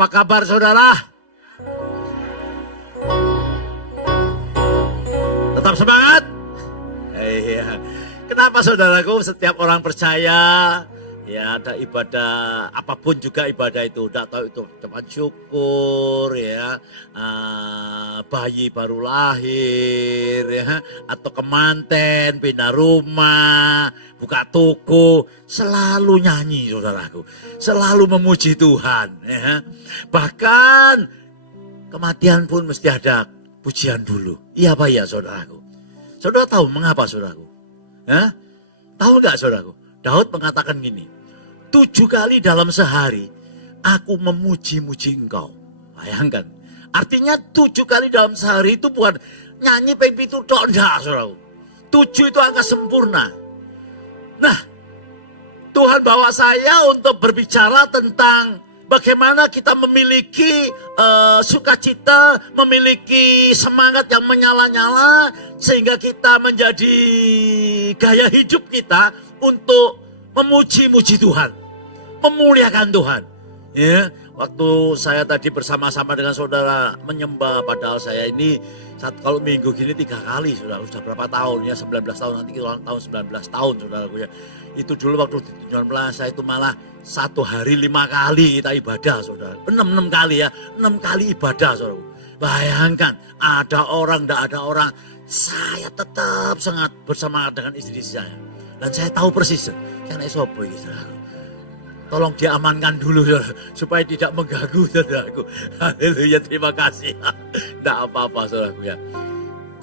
Apa kabar saudara? Tetap semangat? Iya. Kenapa saudaraku, setiap orang percaya ya ada ibadah, apapun juga ibadah itu, tidak tahu itu ucapan syukur ya, bayi baru lahir ya, atau kemanten, pindah rumah, buka toko, selalu nyanyi saudaraku, selalu memuji Tuhan ya. Bahkan kematian pun mesti ada pujian dulu. Iya Pak ya saudaraku. Saudara tahu mengapa saudaraku? Hah? Tahu nggak saudaraku? Daud mengatakan gini, 7 kali dalam sehari aku memuji-muji engkau. Bayangkan. Artinya 7 kali dalam sehari itu bukan nyanyi ping pitu tok, enggak saudaraku. 7 itu angka sempurna. Nah, Tuhan bawa saya untuk berbicara tentang bagaimana kita memiliki sukacita, memiliki semangat yang menyala-nyala, sehingga kita menjadi gaya hidup kita untuk memuji-muji Tuhan, memuliakan Tuhan. Ya, waktu saya tadi bersama-sama dengan saudara menyembah, padahal saya ini kalau minggu gini 3 kali sudah berapa tahun ya, 19 tahun, nanti kita ulang tahun 19 tahun saudaraku ya. Itu dulu waktu di Tunjuan Plaza itu malah 1 hari 5 kali kita ibadah saudara. 6 kali ya, 6 kali ibadah saudara. Bayangkan ada orang, tidak ada orang, saya tetap sangat bersemangat dengan istri saya. Dan saya tahu persis, karena sopo ini saudara. Tolong diamankan dulu saudara, supaya tidak mengganggu saudaraku. Haleluya, terima kasih. Tidak apa-apa saudaraku ya.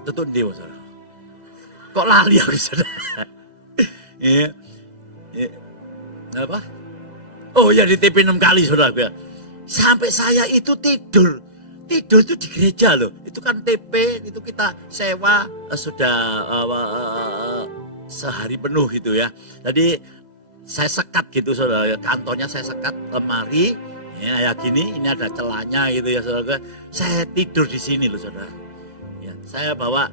Tutup dia saudara. Kok lali aku saudara? Iya. Apa? Oh ya, di TV 6 kali saudaraku ya. Sampai saya itu tidur itu di gereja loh. Itu kan TP, itu kita sewa sudah sehari penuh gitu ya. Jadi saya sekat gitu saudara, kantornya saya sekat lemari ya, gini, ini ada celahnya gitu ya saudara. Saya tidur di sini loh saudara. Ya, saya bawa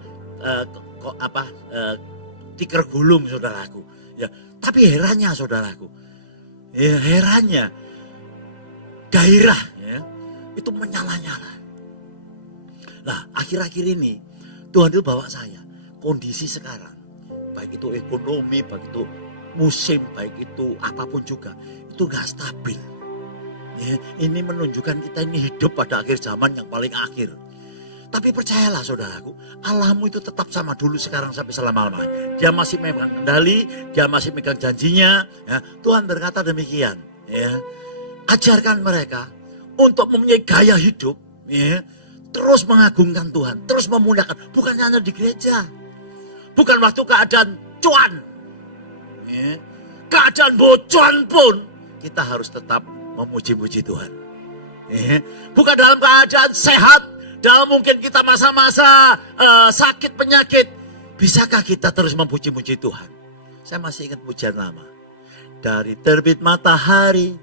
tikar gulung saudaraku. Ya, tapi herannya saudaraku, ya herannya gairah ya, itu menyala-nyala. Nah, akhir-akhir ini Tuhan itu bawa saya, kondisi sekarang, baik itu ekonomi, baik itu musim, baik itu apapun juga, itu gak stabil. Ya, ini menunjukkan kita ini hidup pada akhir zaman yang paling akhir. Tapi percayalah saudaraku, Allahmu itu tetap sama dulu, sekarang sampai selama-lamanya. Dia masih memegang kendali, dia masih memegang janjinya. Ya, Tuhan berkata demikian. Ya, ajarkan mereka untuk mempunyai gaya hidup, ya, terus mengagungkan Tuhan, terus memuliakan. Bukan hanya di gereja, bukan waktu keadaan cuan, ya, keadaan bocuan pun kita harus tetap memuji-muji Tuhan. Ya, bukan dalam keadaan sehat, dalam mungkin kita masa-masa sakit penyakit, bisakah kita terus memuji-muji Tuhan? Saya masih ingat pujian lama. Dari terbit matahari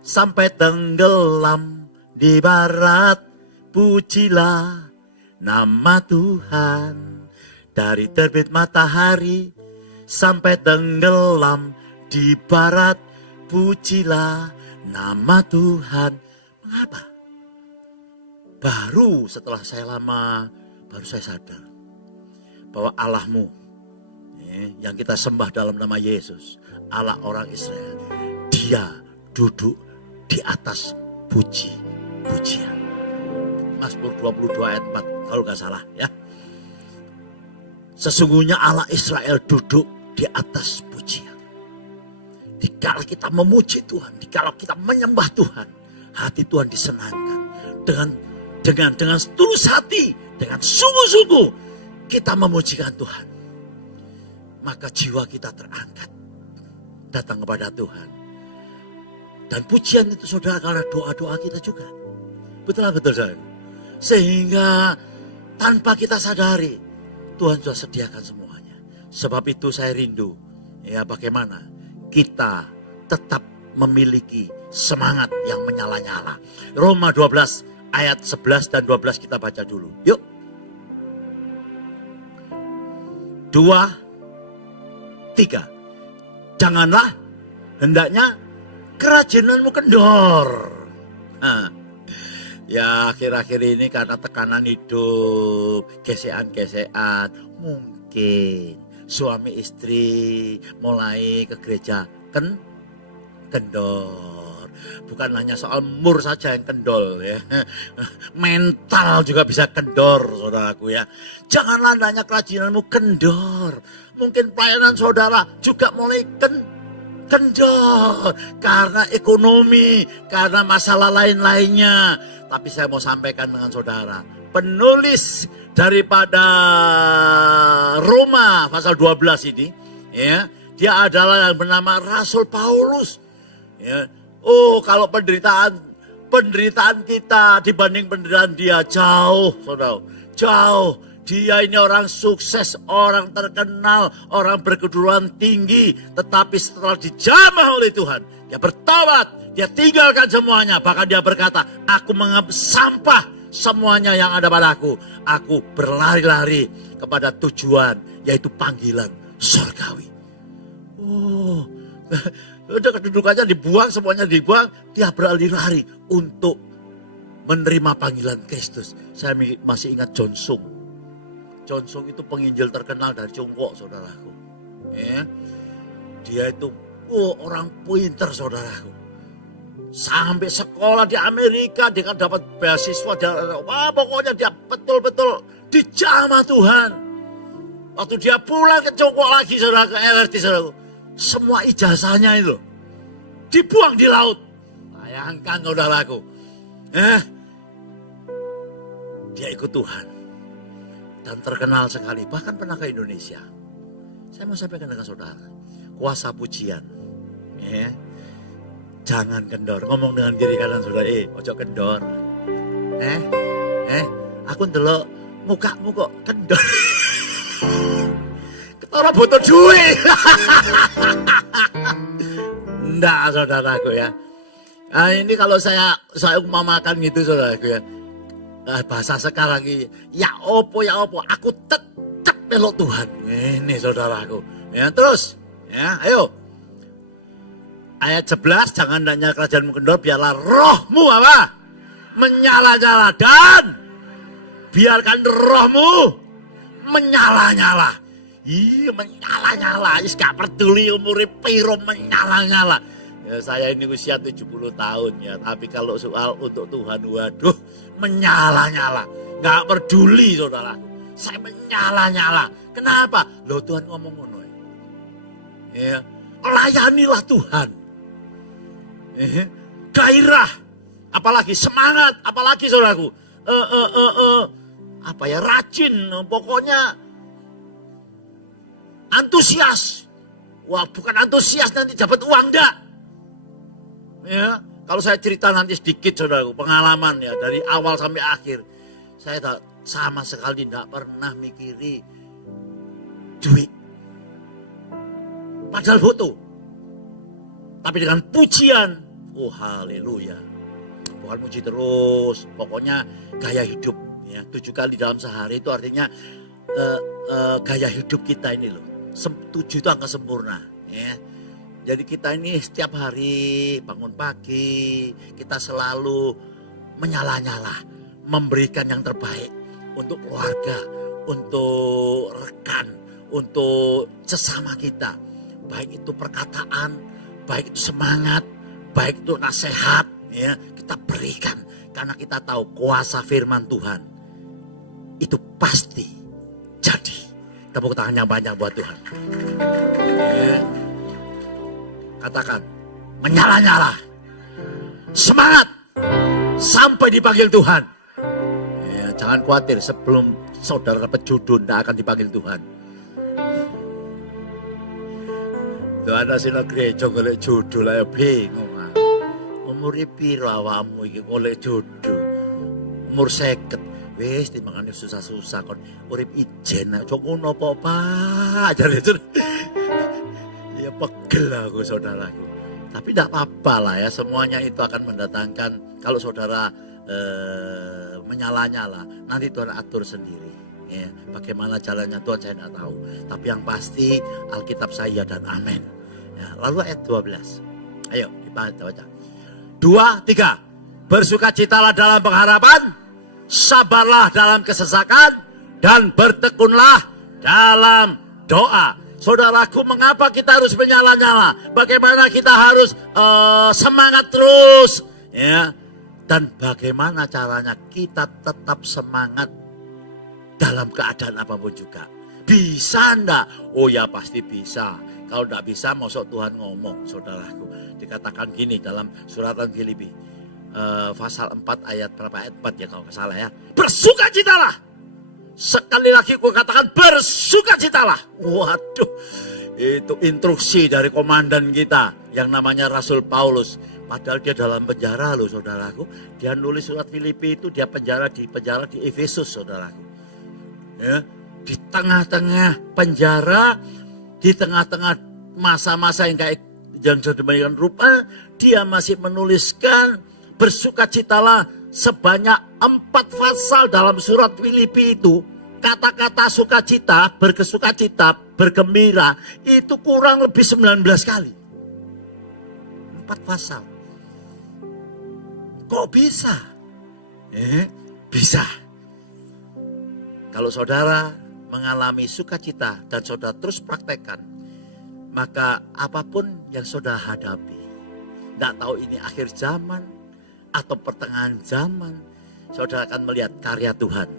sampai tenggelam di barat, pujilah nama Tuhan. Dari terbit matahari sampai tenggelam di barat, pujilah nama Tuhan. Mengapa? Baru setelah saya lama, baru saya sadar bahwa Allahmu yang kita sembah dalam nama Yesus, Allah orang Israel, Dia duduk di atas puji-pujian. Mazmur 22 ayat 4 kalau gak salah ya. Sesungguhnya Allah Israel duduk di atas pujian. Dikala kita memuji Tuhan, dikala kita menyembah Tuhan, hati Tuhan disenangkan. Dengan tulus hati, dengan sungguh-sungguh kita memujikan Tuhan, maka jiwa kita terangkat datang kepada Tuhan. Dan pujian itu saudara karena doa-doa kita juga. Betul saudara. Sehingga tanpa kita sadari Tuhan sudah sediakan semuanya. Sebab itu saya rindu ya, bagaimana kita tetap memiliki semangat yang menyala-nyala. Roma 12 ayat 11 dan 12 kita baca dulu. Yuk. 2, 3. Janganlah hendaknya kerajinanmu kendor. Ya akhir-akhir ini karena tekanan hidup, gesekan-gesekan, mungkin suami istri mulai ke gereja kendor. Bukan hanya soal mur saja yang kendor ya. Mental juga bisa kendor, saudaraku ya. Janganlah hanya kerajinanmu kendor. Mungkin pelayanan saudara juga mulai kendor. Karena ekonomi, karena masalah lain-lainnya. Tapi saya mau sampaikan dengan saudara, penulis daripada Roma pasal 12 ini, ya, dia adalah yang bernama Rasul Paulus. Ya. Oh, kalau penderitaan kita dibanding penderitaan dia jauh, saudara, jauh. Dia ini orang sukses, orang terkenal, orang berkedudukan tinggi, tetapi setelah dijamah oleh Tuhan, dia bertobat. Dia tinggalkan semuanya, bahkan dia berkata, aku menganggap sampah semuanya yang ada padaku. Aku berlari-lari kepada tujuan, yaitu panggilan surgawi. Oh, udah kedudukannya dibuang, semuanya dibuang. Dia berlari-lari untuk menerima panggilan Kristus. Saya masih ingat John Sung. John Sung itu penginjil terkenal dari Tiongkok, saudaraku. Ya. Dia itu orang pinter, saudaraku. Sampai sekolah di Amerika, dia kan dapat beasiswa. Pokoknya dia betul-betul dijamah Tuhan. Waktu dia pulang ke Tiongkok lagi, saudara, ke LRT, saudara, semua ijazahnya itu dibuang di laut. Bayangkan, saudaraku. Dia ikut Tuhan. Dan terkenal sekali, bahkan pernah ke Indonesia. Saya mau sampaikan dengan saudara, kuasa pujian. Ya. Jangan kendor, ngomong dengan kiri kanan saudara, ojo kendor. Aku ndelok mukamu kok kendor. Ketara butuh duit. Nggak, saudaraku ya. Nah, ini kalau saya umpamakan gitu, saudaraku ya. Bahasa sekarang ini, ya opo, aku tetap melok Tuhan. Ini saudaraku. Ya, terus, ya, ayo. Ayat 11, jangan hendaknya kerajaanmu kendor, biarlah rohmu apa? Menyala-nyala, dan biarkan rohmu menyala-nyala. Iya, menyala-nyala. Is gak peduli umurnya piro, menyala-nyala. Ya, saya ini usia 70 tahun ya, tapi kalau soal untuk Tuhan, waduh, menyala-nyala. Gak peduli, saudara. Saya menyala-nyala. Kenapa? Loh, Tuhan ngomong ngono. Ya, layanilah Tuhan. Gairah, apalagi semangat, apalagi saudaraku, rajin, pokoknya antusias. Wah, bukan antusias nanti dapat uang enggak. Ya, kalau saya cerita nanti sedikit, saudaraku, pengalaman ya dari awal sampai akhir, saya sama sekali enggak pernah mikiri duit. Padahal butuh. Tapi dengan pujian, oh haleluya. Bukan puji terus, pokoknya gaya hidup. Ya, 7 kali dalam sehari itu artinya gaya hidup kita ini loh. 7 itu angka sempurna. Ya. Jadi kita ini setiap hari bangun pagi, kita selalu menyala-nyala. Memberikan yang terbaik untuk keluarga, untuk rekan, untuk sesama kita. Baik itu perkataan, baik itu semangat, baik itu nasihat, ya, kita berikan. Karena kita tahu kuasa firman Tuhan itu pasti jadi. Tepuk tangan yang banyak buat Tuhan. Ya. Katakan, menyala-nyala. Semangat sampai dipanggil Tuhan. Ya, jangan khawatir, sebelum saudara dapat jodoh tidak akan dipanggil Tuhan. Tuh ada sini gereja golek jodoh lah ya bingung. Umur piro awakmu iki golek jodoh. Umur 50. Wis timbangannya susah-susah kon urip ijen nek jok ngono apa jare. Ya pegel aku saudaraku. Tapi tidak apa-apa lah ya, semuanya itu akan mendatangkan kalau saudara menyala-nyala, nanti Tuhan atur sendiri. Ya, bagaimana jalannya Tuhan saya tidak tahu. Tapi yang pasti Alkitab saya dan amin. Ya, lalu ayat 12. Ayo kita baca. 2, 3. Bersukacitalah dalam pengharapan, sabarlah dalam kesesakan, dan bertekunlah dalam doa. Saudaraku, mengapa kita harus menyala-nyala? Bagaimana kita harus semangat terus? Ya. Dan bagaimana caranya kita tetap semangat dalam keadaan apapun juga? Bisa enggak? Oh ya, pasti bisa. Kalau enggak bisa, maksud Tuhan ngomong, saudaraku. Dikatakan gini dalam suratan Filipi. Pasal 4 ayat berapa? Ayat 4 ya kalau nggak salah ya. Bersukacitalah. Sekali lagi aku katakan bersukacitalah. Waduh. Itu instruksi dari komandan kita yang namanya Rasul Paulus. Padahal dia dalam penjara loh, saudaraku. Dia nulis surat Filipi itu dia di penjara di Efesus, saudaraku. Ya, di tengah-tengah penjara, di tengah-tengah masa-masa yang sedemikian rupa, dia masih menuliskan bersukacitalah sebanyak 4 pasal dalam surat Filipi itu. Kata-kata sukacita, berkesukacita, bergembira itu kurang lebih 19 kali. 4 pasal. Kok bisa? Bisa. Kalau saudara mengalami sukacita dan saudara terus praktekkan, maka apapun yang saudara hadapi, tidak tahu ini akhir zaman atau pertengahan zaman, saudara akan melihat karya Tuhan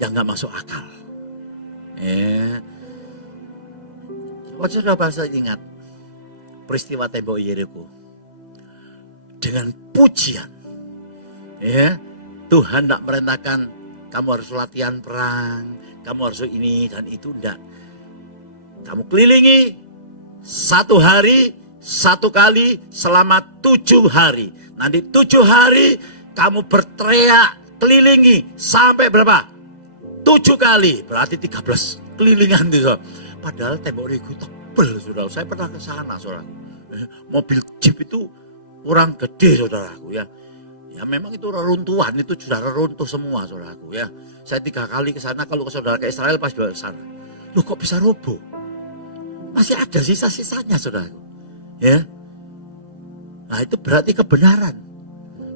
yang gak masuk akal. Saudara bahasa ingat peristiwa tembok Yeriko. Dengan pujian, ya, Tuhan tidak merintahkan kamu harus latihan perang, kamu harus ini dan itu, enggak. Kamu kelilingi 1 hari 1 kali selama 7 hari. Nanti 7 hari kamu berteriak kelilingi sampai berapa? 7 kali, berarti 13 kelilingan itu. Padahal tembok Yeriko tebel, saudara. Saya pernah ke sana, saudara. Mobil jeep itu kurang gede, saudaraku ya. Ya memang itu reruntuhan, itu sudah reruntuh semua, saudaraku ya. Saya 3 kali ke sana, kalau saudara ke Israel pas ke sana. Loh kok bisa roboh? Masih ada sisa-sisanya, saudaraku. Ya. Nah itu berarti kebenaran.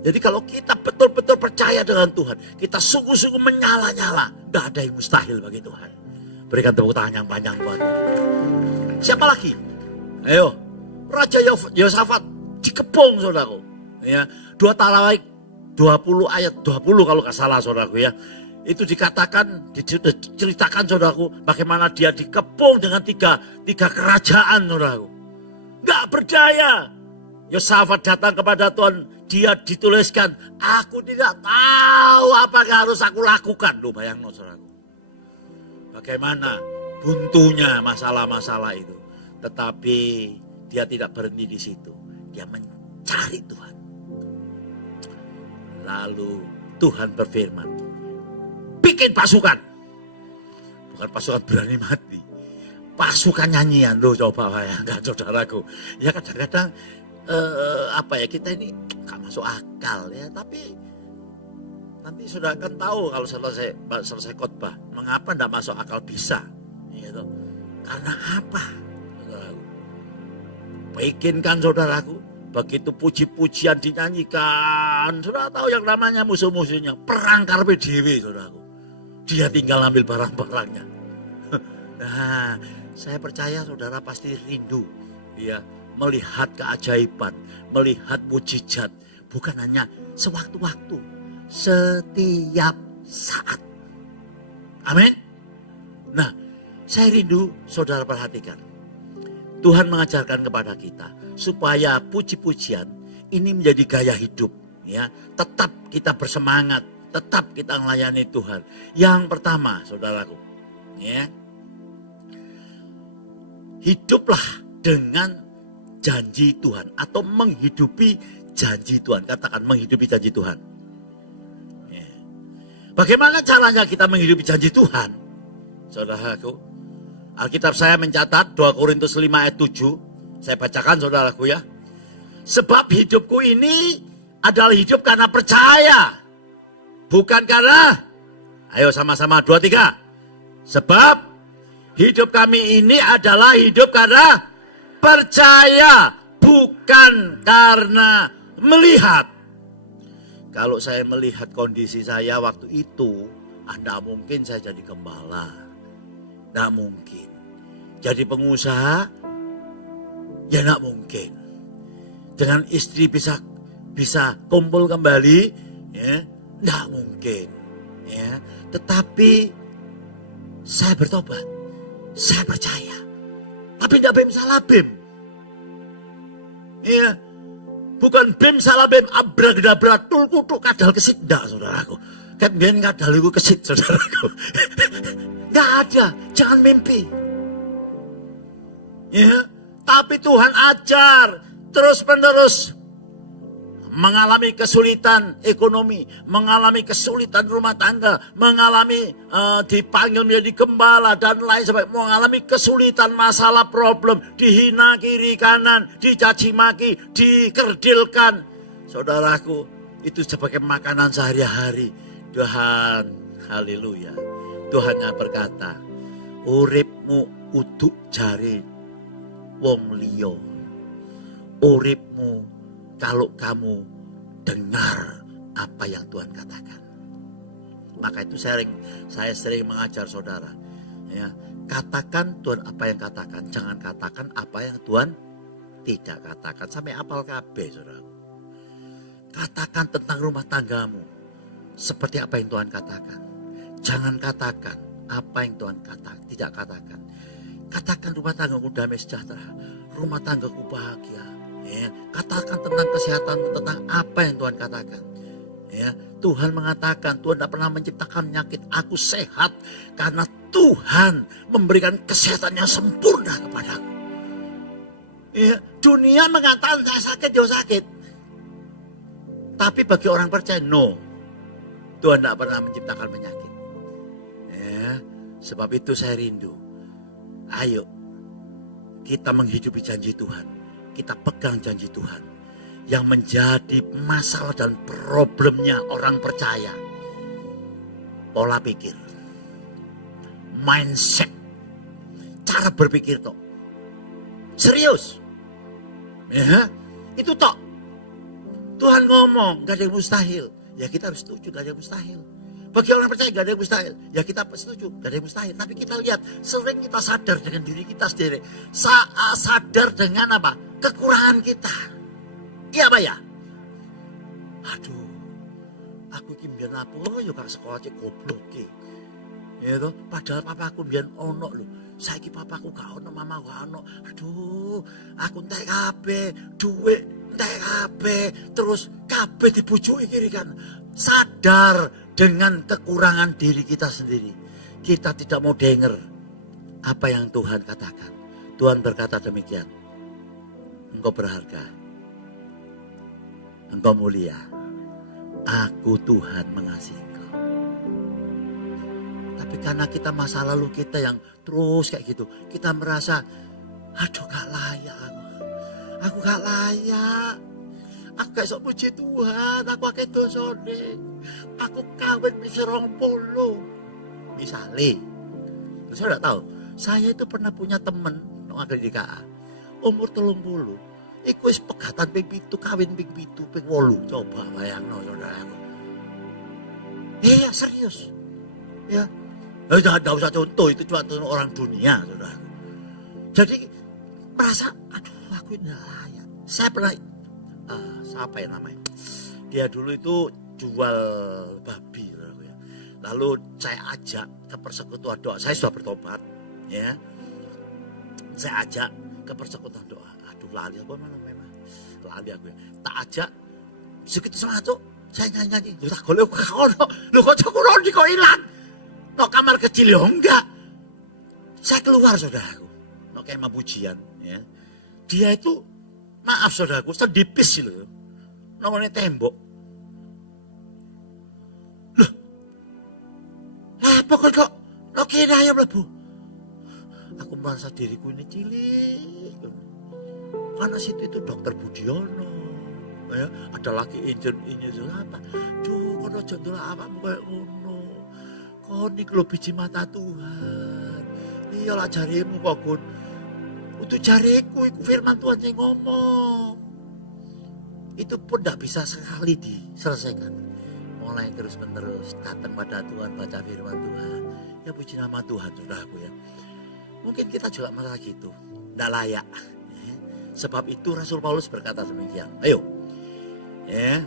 Jadi kalau kita betul-betul percaya dengan Tuhan, kita sungguh-sungguh menyala-nyala, gak ada yang mustahil bagi Tuhan. Berikan tepuk tangan yang panjang buat Tuhan. Siapa lagi? Ayo, Raja Yosafat dikepung, saudaraku. Ya, 2 Tawarikh 20 ayat 20 kalau nggak salah, saudaraku ya. Itu dikatakan, diceritakan, saudaraku, bagaimana dia dikepung dengan tiga kerajaan, saudaraku. Nggak berdaya. Yosafat datang kepada Tuhan, dia dituliskan, aku tidak tahu apa yang harus aku lakukan. Loh, bayangkan, saudaraku. Bagaimana buntunya masalah-masalah itu. Tetapi dia tidak berhenti di situ. Dia mencari Tuhan. Lalu Tuhan berfirman, bikin pasukan. Bukan pasukan berani mati. Pasukan nyanyian. Loh coba bayangkan, saudaraku. Ya kadang-kadang kita ini gak masuk akal ya. Tapi nanti sudah akan tahu kalau selesai khotbah. Mengapa tidak masuk akal bisa. Gitu. Karena apa? Bikinkan, saudaraku. Begitu puji-pujian dinyanyikan, saudara tahu yang namanya musuh-musuhnya perang karpe dewe, saudaraku. Dia tinggal ambil barang-barangnya. Nah, saya percaya saudara pasti rindu, ya, melihat keajaiban, melihat mujizat, bukan hanya sewaktu-waktu, setiap saat. Amin. Nah, saya rindu saudara perhatikan. Tuhan mengajarkan kepada kita supaya puji-pujian ini menjadi gaya hidup, ya. Tetap kita bersemangat, tetap kita melayani Tuhan. Yang pertama, saudaraku, ya. Hiduplah dengan janji Tuhan atau menghidupi janji Tuhan. Katakan menghidupi janji Tuhan. Ya. Bagaimana caranya kita menghidupi janji Tuhan? Saudaraku, Alkitab saya mencatat 2 Korintus 5 ayat 7. Saya bacakan, saudaraku ya. Sebab hidupku ini adalah hidup karena percaya. Bukan karena, ayo sama-sama 2, 3. Sebab hidup kami ini adalah hidup karena percaya. Bukan karena melihat. Kalau saya melihat kondisi saya waktu itu, tidak mungkin saya jadi gembala. Tidak mungkin. Jadi pengusaha, ya tidak mungkin. Dengan istri bisa kumpul kembali, ya tidak mungkin. Ya. Tetapi saya bertobat, saya percaya. Tapi tidak bim salah bim. Ya. Bukan bim salah bim abragdabra tul kutuk kadal kesit. Tidak, saudaraku. Kemudian kadal itu kesit, saudaraku. Tidak ada, jangan mimpi. Ya, tapi Tuhan ajar terus menerus. Mengalami kesulitan ekonomi, mengalami kesulitan rumah tangga, mengalami dipanggil menjadi gembala dan lain sebagainya, mengalami kesulitan masalah problem, dihina kiri kanan, dicaci maki, dikerdilkan. Saudaraku, itu sebagai makanan sehari-hari. Tuhan, haleluya. Tuhan yang berkata, uripmu uduk jari wong liya. Uripmu kalau kamu dengar apa yang Tuhan katakan. Maka itu saya sering mengajar saudara. Ya, katakan Tuhan apa yang katakan. Jangan katakan apa yang Tuhan tidak katakan. Sampai apal kabeh saudara. Katakan tentang rumah tanggamu. Seperti apa yang Tuhan katakan. Jangan katakan apa yang Tuhan tidak katakan. Katakan rumah tanggaku damai sejahtera. Rumah tanggaku bahagia. Ya, katakan tentang kesehatan, tentang apa yang Tuhan katakan. Ya, Tuhan mengatakan, Tuhan tidak pernah menciptakan penyakit. Aku sehat karena Tuhan memberikan kesehatan yang sempurna kepadaku. Ya, dunia mengatakan saya sakit, dia sakit. Tapi bagi orang percaya, no. Tuhan tidak pernah menciptakan penyakit. Ya, sebab itu saya rindu. Ayo, kita menghidupi janji Tuhan. Kita pegang janji Tuhan. Yang menjadi masalah dan problemnya orang percaya. Pola pikir. Mindset. Cara berpikir toh. Serius. Ya, itu toh. Tuhan ngomong, gak ada yang mustahil. Ya kita harus setuju, gak ada yang mustahil. Bagi orang percaya gak ada yang mustahil. Ya kita setuju, gak ada yang mustahil. Tapi kita lihat, sering kita sadar dengan diri kita sendiri. Sadar dengan apa? Kekurangan kita. Iya Pak ya? Aduh, aku ini biar apa ya gak sekolah cek goblok ki. Ya toh, padahal papaku biar ono loh. Saiki papaku gak ono, mama gak ono. Aduh, aku entek kabeh, duit entek kabeh, terus kabeh dibujuki kiri kan. Sadar dengan kekurangan diri kita sendiri. Kita tidak mau dengar apa yang Tuhan katakan. Tuhan berkata demikian. Engkau berharga. Engkau mulia. Aku Tuhan mengasihi engkau. Tapi karena kita masa lalu kita yang terus kayak gitu. Kita merasa, aduh gak layak aku. Aku gak layak. Aku gak sok puji Tuhan. Aku akeh dosane. Aku kawin wis 20. Misale. Terus saya udah tahu. Saya itu pernah punya temen nang Agredika. Umur 30. Iku wis pegatan ping 7, kawin ping 7, ping 8. Coba bayangno saudaraku. Iya serius. Ya. Enggak usah contoh, itu cuma orang dunia saudaraku. Jadi merasa aduh aku ini layak. Saya pernah siapa yang namanya? Dia dulu itu jual babi ya. Lalu saya ajak ke persekutuan doa. Saya sudah bertobat ya. Saya ajak ke persekutuan doa. Aduh lali apa namanya? Lali aku ya. Tak ajak segitu semangat tuh. Saya nyanyi. Lu tak golek kok ono. Lu kok cukuron kok ilang. No kamar kecil ya enggak. Saya keluar saudaraku. No kemah pujian ya. Dia itu maaf saudaraku, sedipis loh. Namanya tembok. Loh. Apa kok lo kira ya mlebu? Aku merasa diriku ini cilik. Karena situ itu dokter Budiono. Ya, ada lagi injil apa. Duh, kono aja ndelok awakmu koyo ngono. Kon iki lho biji mata Tuhan. Iya lah jarimu kok, Gun. Untuk jariku iku firman Tuhan yang ngomong. Itu pun tidak bisa sekali diselesaikan. mulai terus menerus datang pada Tuhan, baca firman Tuhan. Ya puji nama Tuhan saudaraku ya. Mungkin kita juga merasa gitu, tidak layak. Sebab itu Rasul Paulus berkata demikian. Ayo, ya,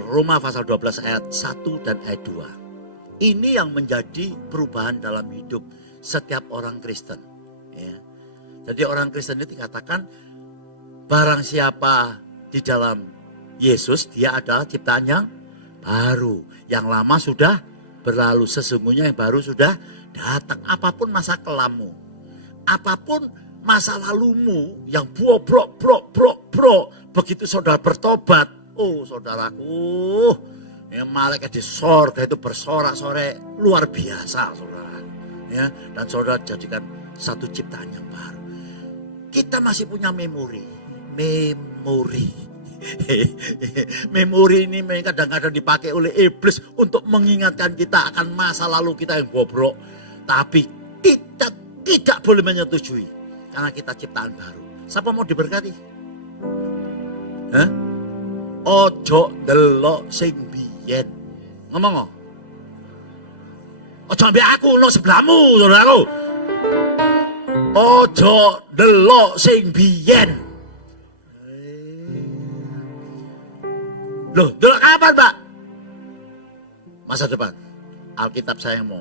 Roma pasal 12 ayat 1 dan ayat 2. Ini yang menjadi perubahan dalam hidup setiap orang Kristen. Ya. Jadi orang Kristen itu dikatakan barang siapa di dalam Yesus, dia adalah ciptaan yang baru. Yang lama sudah berlalu, sesungguhnya yang baru sudah datang. Apapun masa kelammu, apapun masa lalumu yang bro, begitu saudara bertobat, oh saudaraku, ya, malaikat di sorga itu bersorak-sorai luar biasa saudara. Ya, dan saudara jadikan satu ciptaan yang baru. Kita masih punya memori. Memori ini kadang-kadang dipakai oleh iblis untuk mengingatkan kita akan masa lalu kita yang bobrok. Tapi kita tidak boleh menyetujui karena kita ciptaan baru. Siapa mau diberkati? Hah? Ojo delok sing biyen. Ngomong. Ojo ambek aku no sebelahmu, saudaraku. Ojo delok sing biyen. Loh, delok kapan, Pak? Masa depan. Alkitab saya mau.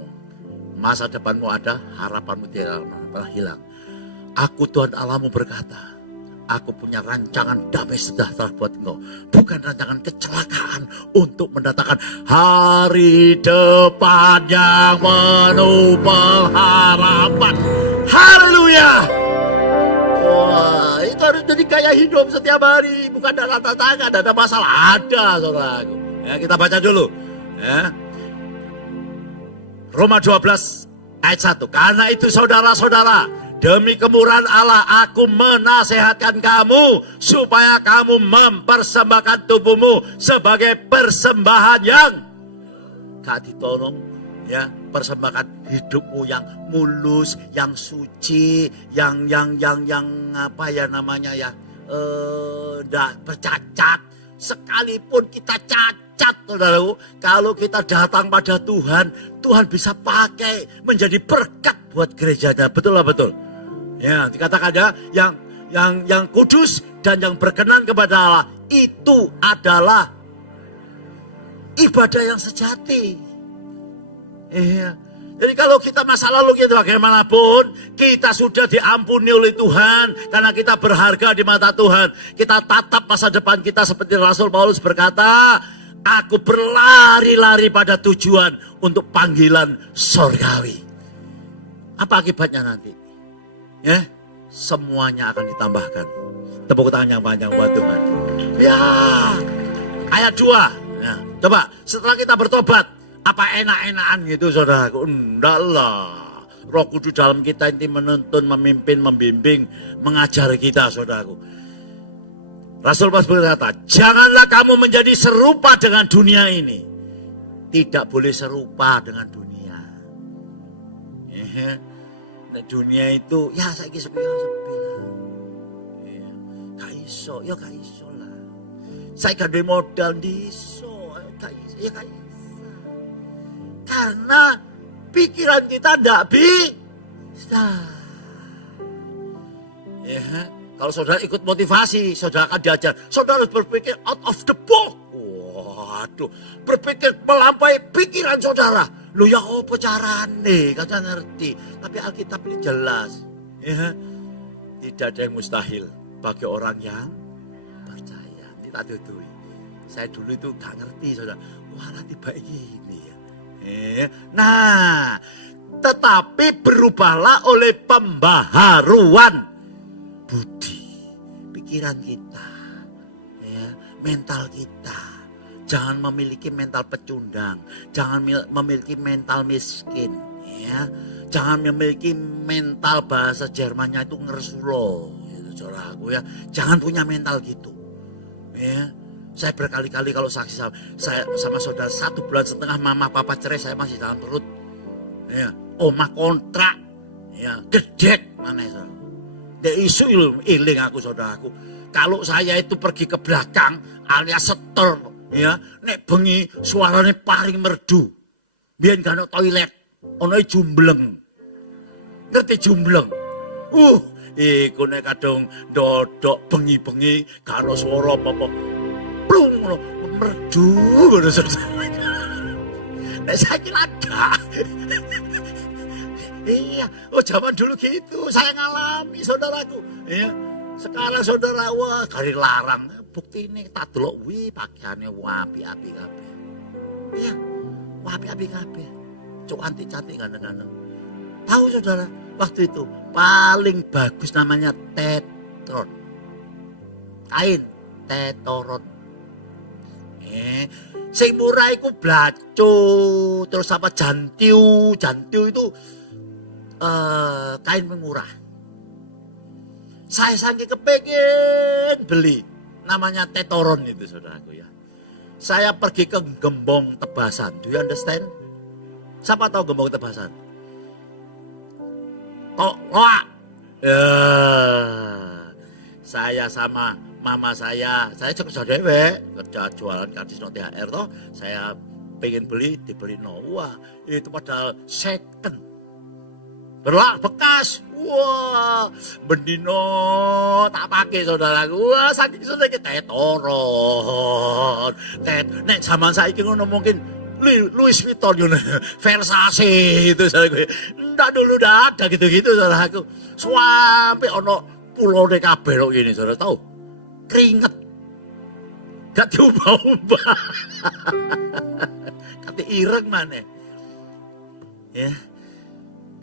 Masa depanmu ada, harapanmu tidak pernah hilang. Aku Tuhan Allahmu berkata, aku punya rancangan damai sejahtera buat engkau. Bukan rancangan kecelakaan untuk mendatangkan hari depan yang penuh pengharapan. Haleluya. Wah, itu harus jadi gaya hidup setiap hari. Bukan ada tantangan, ada masalah. Ada, saudaraku. Ya, kita baca dulu. Ya. Roma 12 ayat 1. Karena itu saudara-saudara, demi kemurahan Allah aku menasehatkan kamu supaya kamu mempersembahkan tubuhmu sebagai persembahan yang gak ditolong, ya, persembahkan hidupmu yang mulus, yang suci, yang apa ya namanya ya, ndak bercacat. Sekalipun kita cacat, saudaraku, kalau kita datang pada Tuhan, Tuhan bisa pakai menjadi berkat buat gerejanya. Betul lah, betul. Ya, dikatakan ya, yang kudus dan yang berkenan kepada Allah itu adalah ibadah yang sejati. Iya. Jadi kalau kita masa lalu kita bagaimanapun, kita sudah diampuni oleh Tuhan karena kita berharga di mata Tuhan. Kita tatap masa depan kita seperti Rasul Paulus berkata, aku berlari-lari pada tujuan untuk panggilan sorgawi. Apa akibatnya nanti? Ya, semuanya akan ditambahkan. Tepuk tangan yang panjang buat Tuhan. Ya, ayat 2. Ya, coba setelah kita bertobat, apa enak-enakan gitu saudaraku? Enggak lah. Roh Kudus dalam kita ini menuntun, memimpin, membimbing, mengajar kita saudaraku. Rasul Paulus berkata, janganlah kamu menjadi serupa dengan dunia ini. Tidak boleh serupa dengan dunia. Nah, dunia itu, ya saya sepi lah. Gak iso, ya gak iso lah. Saya gak ada modal di iso, gak iso, ya gak iso. Karena pikiran kita tidak bisa. Ya, kalau saudara ikut motivasi, saudara akan diajar. Saudara harus berpikir out of the box. Waduh, berpikir melampaui pikiran saudara. Lu ya apa carane? Kata ngerti. Tapi Alkitab ini jelas. Ya, tidak ada yang mustahil bagi orang yang percaya. Tidak tutui. Saya dulu itu gak ngerti saudara. Wah, tiba gini ya. Nah, tetapi berubahlah oleh pembaharuan budi, pikiran kita, ya, mental kita. Jangan memiliki mental pecundang, jangan memiliki mental miskin, ya. Jangan memiliki mental bahasa Jermannya itu ngersulo, gitu, saudaraku ya. Jangan punya mental gitu, ya. Saya berkali-kali kalau saksi saya sama saudara 1,5 bulan mama papa cerai, saya masih dalam perut. Ya, omah kontrak, ya, gedek mana saudara. Dek isu iling aku saudaraku. kalau saya itu pergi ke belakang alias setor, ya, nek bengi suarane paling merdu. Biyen gak ono toilet, ono jumbleng. Ngerti jumbleng? Iku nek kadung dodok bengi-bengi gak ono swara apa-apa. Plung ngono, merdu ngono saudara. Nek saiki laga. Iya, zaman dulu gitu, saya ngalami saudaraku. Iya. Sekarang saudara, wah gari larang. Bukti ini tak delok pakaiannya wapi-api kabeh. Iya, wapi-api kabeh. Cuk anti cantik ganteng-ganteng. Tahu saudara, waktu itu paling bagus namanya tetron. Kain tetoron. Sing murah iku blaco, terus apa jantiu itu kain murah. Saya saking kepengen beli namanya tetoron itu saudaraku ya. Saya pergi ke Gembong Tebasan. Do you understand? Siapa tahu Gembong Tebasan? Loak. Saya sama mama saya kerja dewe, kerja jualan karcis no THR toh. Saya pengen beli, dibeli no. Wah, itu padahal second. Bekas, wah, bendino tak pakai saudaraku, wah saking sudah kita tetoron, nek zaman saya ngono mungkin Louis Vuitton, Versace itu saudaraku, ndak dulu ndak ada gitu-gitu saudaraku, sampai ono pulau DKB loh gini saudara tahu, keringet, gak diubah-ubah, kata ireng mana, ya.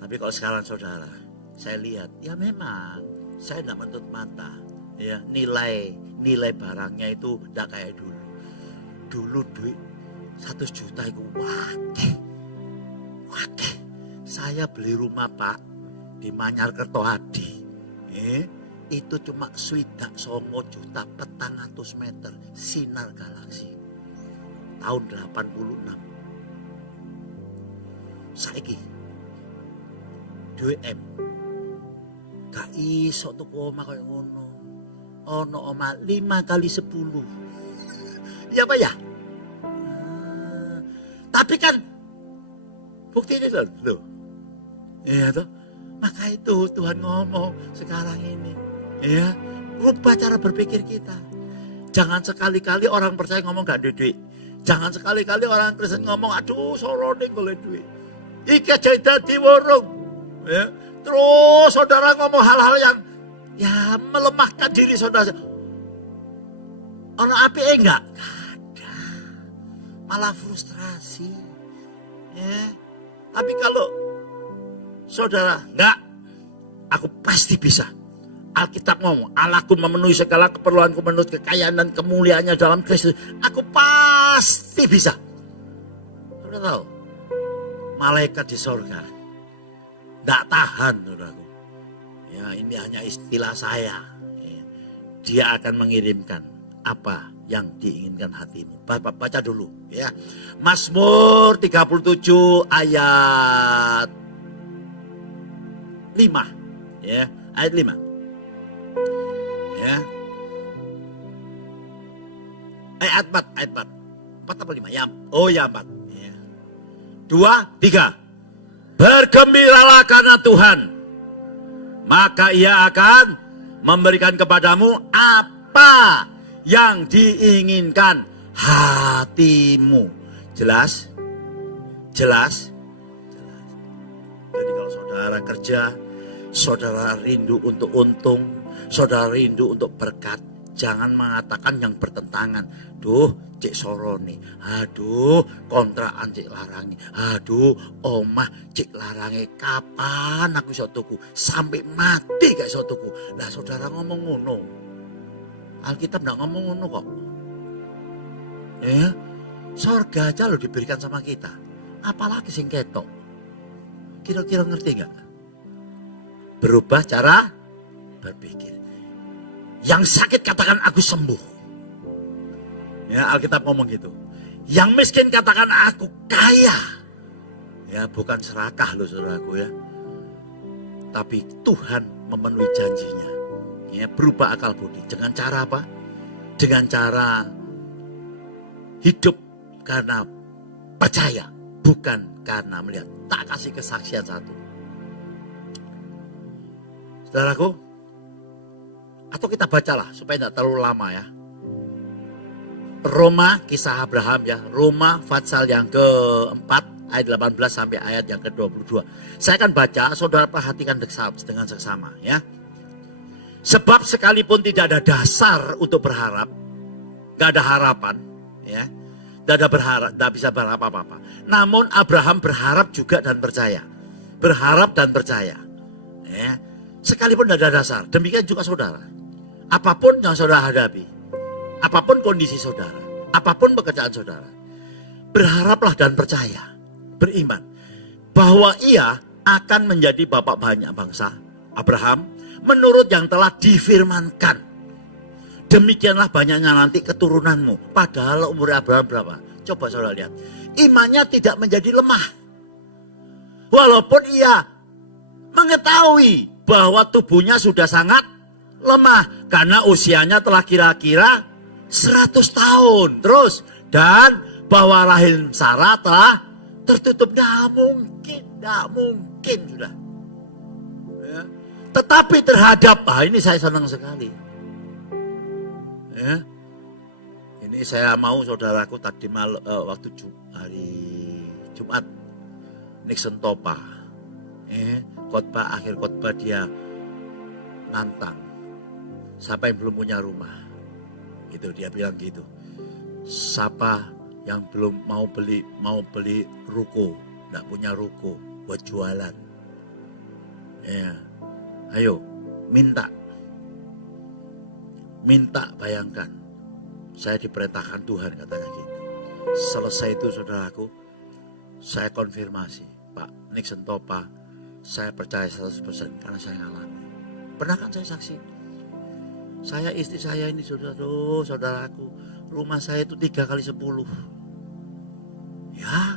Tapi kalau sekarang saudara, saya lihat, ya memang saya tidak menutup mata. Ya, nilai barangnya itu tidak kayak dulu. Dulu duit 1 juta itu wakeh. Saya beli rumah Pak di Manyar Kertohadi. Itu cuma 29 juta 400 meter sinar galaksi. Tahun 86. Saiki M gak iso tuku omah kaya ngono. Ono omah 5 kali 10. Iya Pak ya? Tapi kan buktinya loh. Iya toh. Maka itu Tuhan ngomong sekarang ini. Ya, rubah cara berpikir kita. Jangan sekali-kali orang percaya ngomong gak ada duit. Jangan sekali-kali orang Kristen ngomong aduh sorone golek duit. Iki aja dadi warung. Ya, terus saudara ngomong hal-hal yang ya melemahkan diri saudara. Ono api enggak? Ada. Malah frustrasi. Ya. Tapi kalau saudara enggak, aku pasti bisa. Alkitab ngomong, Allahku memenuhi segala keperluanku menurut kekayaan dan kemuliaannya dalam Kristus. Aku pasti bisa. Saudara tahu? Malaikat di sorga tidak tahan, saudaraku. Ya, ini hanya istilah saya. Ya. Dia akan mengirimkan apa yang diinginkan hatimu. Baca dulu, ya. Mazmur 37 ayat 5, ya, ayat 5. Ya. Ayat 4 apa 5? Ya. Oh ya 4. Ya. 2, 3. Bergembiralah karena Tuhan, maka Ia akan memberikan kepadamu apa yang diinginkan hatimu. Jelas? Jelas? Jadi kalau saudara kerja, saudara rindu untuk untung, saudara rindu untuk berkat, jangan mengatakan yang bertentangan. Duh, cek soroni. Aduh, kontrakan cek larangi. Aduh, omah cek larangi. Kapan aku iso tuku? Sampai mati gak iso tuku. Lah saudara ngomong ngono. Alkitab ndak ngomong ngono kok. Ya, sorga aja lo diberikan sama kita. Apalagi sing ketok. Kira-kira ngerti gak? Berubah cara berpikir. Yang sakit katakan aku sembuh. Ya, Alkitab ngomong gitu. Yang miskin katakan aku kaya. Ya, bukan serakah loh saudaraku ya. Tapi Tuhan memenuhi janjinya. Ya, berubah akal budi. Dengan cara apa? Dengan cara hidup karena percaya, bukan karena melihat. Tak kasih kesaksian satu. Saudaraku, atau kita bacalah supaya tidak terlalu lama ya. Roma, kisah Abraham ya. Roma pasal yang keempat ayat 18 sampai ayat yang ke-22. Saya akan baca, saudara perhatikan dengan seksama ya. Sebab sekalipun tidak ada dasar untuk berharap, gak ada harapan ya. Tidak ada berharap, tidak bisa berharap apa-apa. Namun Abraham berharap juga dan percaya. Berharap dan percaya. Ya. Sekalipun tidak ada dasar. Demikian juga saudara. Apapun yang saudara hadapi. Apapun kondisi saudara. Apapun pekerjaan saudara. Berharaplah dan percaya. Beriman. Bahwa ia akan menjadi bapak banyak bangsa. Abraham. Menurut yang telah difirmankan. Demikianlah banyaknya nanti keturunanmu. Padahal umur Abraham berapa? Coba saudara lihat. Imannya tidak menjadi lemah. Walaupun ia mengetahui bahwa tubuhnya sudah sangat lemah. Karena usianya telah kira-kira 100 tahun. Terus. Dan bahwa rahim Sarah telah tertutup. Tidak mungkin sudah. Ya. Tetapi terhadap, ini saya senang sekali. Ya. Ini saya mau saudaraku tadi waktu hari Jumat Nixon Topa, khotbah akhir khotbah dia nantang, siapa yang belum punya rumah, itu dia bilang gitu, siapa yang belum mau beli ruko, nggak punya ruko buat jualan, ya, ayo minta, bayangkan. Saya diperintahkan Tuhan katanya gitu. Selesai itu saudaraku, saya konfirmasi, Pak Nixon Topa, saya percaya 100% karena saya alami. Pernah kan saya saksi? Saya istri saya ini saudaraku, rumah saya itu 3 kali 10. Ya,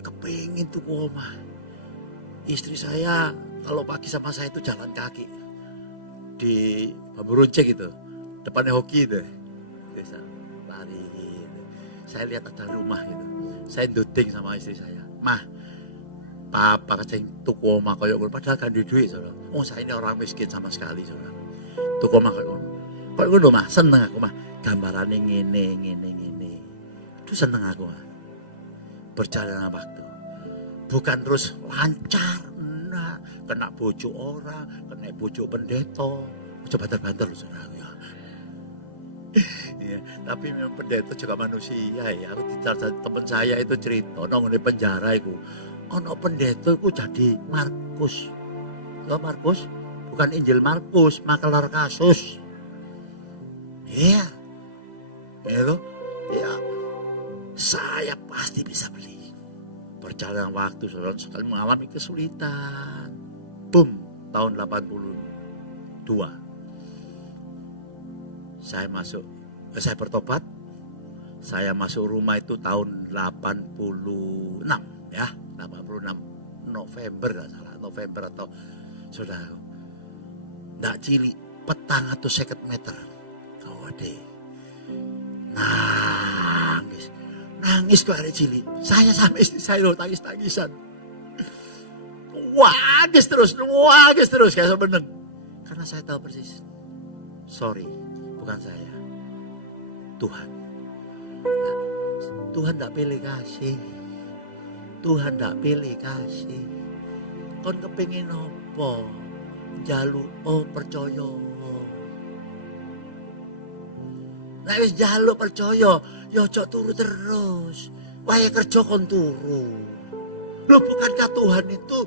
kepingin tuh rumah. Istri saya kalau pagi sama saya itu jalan kaki di Bambu Runcing gitu, depannya hoki itu. Desa lari gitu. Saya lihat ada rumah gitu. Saya duding sama istri saya. Mah, papa kecing tuku omah koyo ngono padahal kan duit saudara. Oh, saya ini orang miskin sama sekali saudara. Tuku omah koyo ngono. Koyo ngono mah seneng aku mah. Gambarane ngene. Itu seneng aku mah. Berjalan waktu. Bukan terus lancar. Nah, kena bojo orang, kena bojo pendeta. Coba banter loh saudara. Ya, tapi memang pendeta juga manusia ya. Aku dicatat teman saya itu cerita, nong di penjara itu, ono pendeta itu jadi Markus, ya Markus, bukan Injil Markus, makelar kasus. Iya, itu, ya, saya pasti bisa beli. Berjalan waktu, saudara sekali mengalami kesulitan. Boom, tahun 82. Saya bertobat, saya masuk rumah itu tahun 86 ya, 86 November gak salah, November atau saudara, nggak cilik, petang atau 50 meter, deh, nangis tuh hari cilik, saya sama istri saya loh tangis-tangisan, wagis terus kayak sebenarnya, karena saya tahu persis, sorry. Bukan saya, Tuhan. Nah, Tuhan tidak pilih kasih. Tuhan tidak pilih kasih. Kon kepingin apa? Jaluk, percaya. Nek wis jaluk percaya, ya ojo turu terus. Wae kerja kon turu. Loh, bukankah Tuhan itu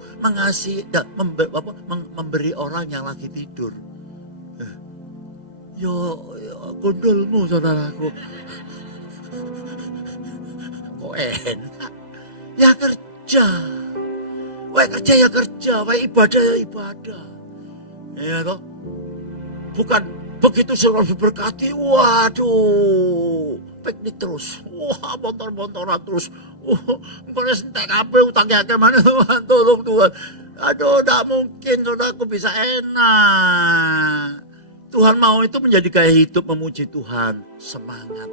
memberi orang yang lagi tidur? Yo, gondolmu saudaraku. Kok enak? Ya kerja. Wae kerja ya kerja, wae ibadah ya ibadah. Ya toh? Bukan begitu sudah diberkati, waduh, piknik terus. Wah, motor-motoran terus. Engko wis entek kabeh utangke akeh maneh Tuhan, tolong Tuhan. Aduh, enggak mungkin saudaraku bisa enak. Tuhan mau itu menjadi gaya hidup, memuji Tuhan, semangat.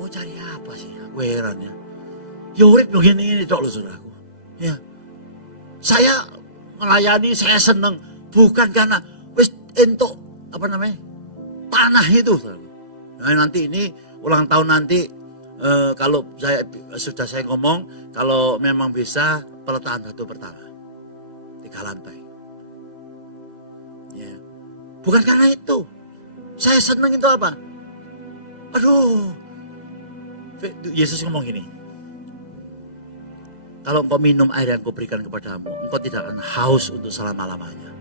Mau cari apa sih? Aku heran ya. Ya urip begini ini tok loh saudaraku. Ya. Saya melayani, saya senang bukan karena wis entuk tanah itu. Nah, nanti ini ulang tahun nanti kalau sudah saya ngomong, kalau memang bisa peletahan batu pertama 3 lantai. Ya. Bukan karena itu. Saya senang itu apa? Aduh. Yesus ngomong gini. Kalau engkau minum air yang kuberikan kepadamu, engkau tidak akan haus untuk selama-lamanya.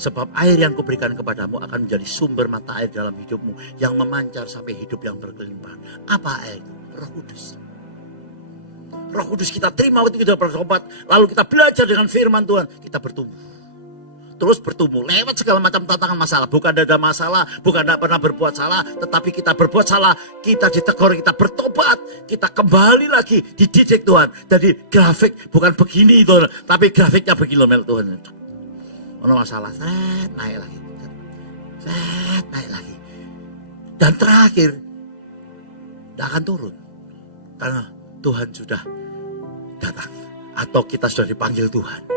Sebab air yang kuberikan kepadamu akan menjadi sumber mata air dalam hidupmu yang memancar sampai hidup yang berkelimpahan. Apa air itu? Roh Kudus. Roh Kudus kita terima waktu kita bertobat, lalu kita belajar dengan firman Tuhan, kita bertumbuh. Terus bertumbuh lewat segala macam tantangan masalah. Bukan ada masalah, bukan tidak pernah berbuat salah, tetapi kita berbuat salah, kita ditegur, kita bertobat, kita kembali lagi dididik Tuhan. Jadi grafik bukan begini Tuhan, tapi grafiknya begini Tuhan. Ada masalah, naik lagi, naik lagi. Dan terakhir, tidak akan turun. Karena Tuhan sudah datang. Atau kita sudah dipanggil Tuhan.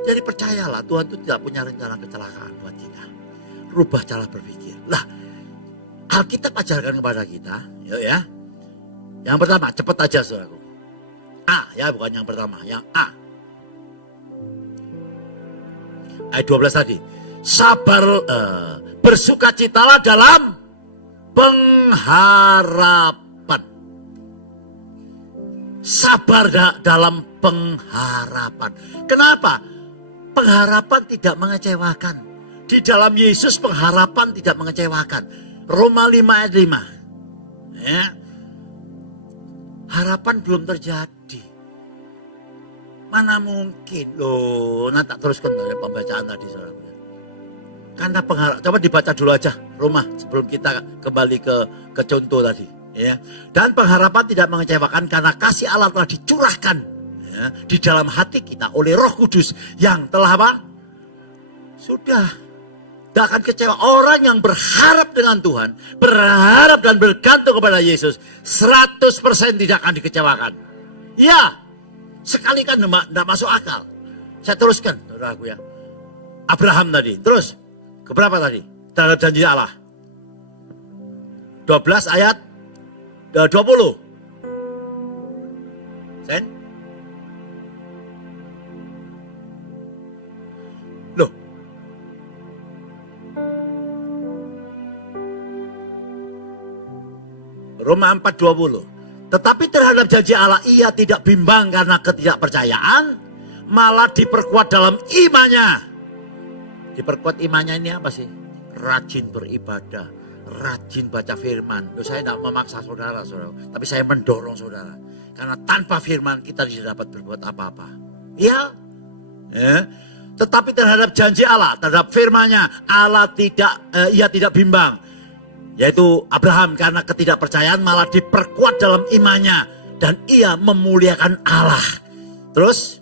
Jadi percayalah, Tuhan itu tidak punya rencana kecelakaan buat kita. Rubah cara berpikir. Lah, Alkitab ajarkan kepada kita, yuk ya. Yang pertama, cepat aja saudaraku. A, ya bukan yang pertama, yang A. Ayat 12 tadi. Sabar, bersukacitalah dalam pengharapan. Sabar dalam pengharapan. Kenapa? Pengharapan tidak mengecewakan. Di dalam Yesus pengharapan tidak mengecewakan. Roma 5 ayat 5. Ya. Harapan belum terjadi. Mana mungkin loh. Nah tak teruskan dari pembacaan tadi saudara. Karena pengharapan, coba dibaca dulu aja Roma sebelum kita kembali ke contoh tadi. Ya. Dan pengharapan tidak mengecewakan karena kasih Allah telah dicurahkan ya, di dalam hati kita oleh Roh Kudus yang telah apa? Sudah. Tidak akan kecewa. Orang yang berharap dengan Tuhan, berharap dan bergantung kepada Yesus, 100% tidak akan dikecewakan. Ya, sekali kan tidak masuk akal. Saya teruskan, saudaraku ya. Abraham tadi, terus keberapa tadi? Terhadap janji Allah. 12 ayat 20. Sen? Loh. Roma 4:20. Tetapi terhadap janji Allah ia tidak bimbang karena ketidakpercayaan, malah diperkuat dalam imannya. Diperkuat imannya ini apa sih? Rajin beribadah, rajin baca firman. Loh, saya tidak memaksa saudara, tapi saya mendorong saudara. Karena tanpa firman kita tidak dapat berbuat apa-apa. Iya. Ya. Tetapi terhadap janji Allah, terhadap firman-Nya, ia tidak bimbang. Yaitu Abraham karena ketidakpercayaan malah diperkuat dalam imannya. Dan ia memuliakan Allah. Terus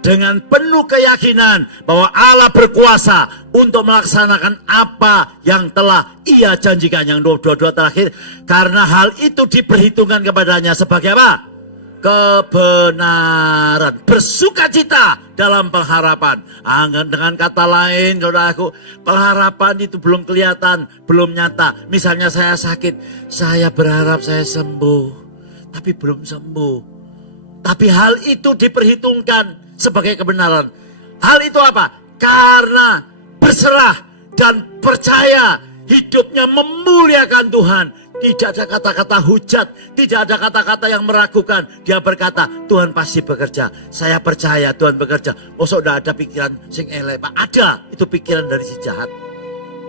dengan penuh keyakinan bahwa Allah berkuasa untuk melaksanakan apa yang telah ia janjikan. Yang 22 terakhir. Karena hal itu diperhitungkan kepadanya sebagai apa? Kebenaran. Bersukacita dalam pengharapan. Dengan kata lain, saudaraku, pengharapan itu belum kelihatan, belum nyata. Misalnya saya sakit, saya berharap saya sembuh, tapi belum sembuh. Tapi hal itu diperhitungkan sebagai kebenaran. Hal itu apa? Karena berserah dan percaya, hidupnya memuliakan Tuhan. Tidak ada kata-kata hujat, tidak ada kata-kata yang meragukan. Dia berkata, Tuhan pasti bekerja. Saya percaya Tuhan bekerja. Oh, sudah ada pikiran sing elek, Pak. Ada, itu pikiran dari si jahat.